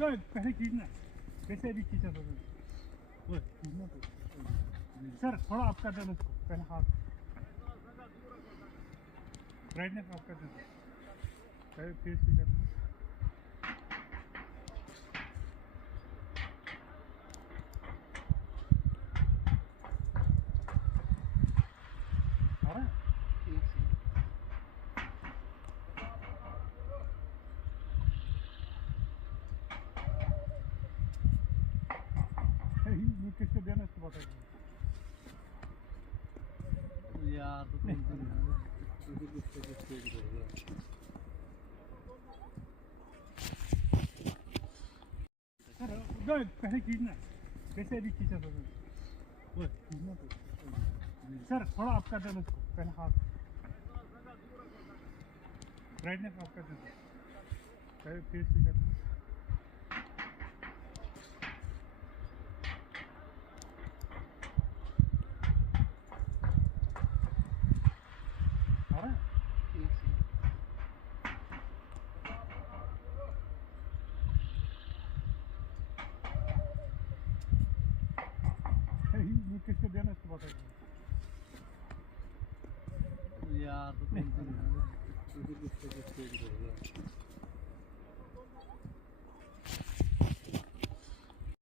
पहले खींचना, कैसे भी खींचा तो खींचना तो। सर थोड़ा आप कर देना उसको, पहले हाथ ब्राइटनेस ऑफ कर देना, पहले फेस भी कर देना। आ रहा है? किसको देना इसको बता यार तो सर पहले खींचना, कैसे भी खींचा तो खींचना तो। सर थोड़ा आप कर देना उसको, पहले हाथ ब्राइटनेस ऑफ कर देना, पहले फेस भी कर देना। आ रहा है? किसको देना इसको बता यार तो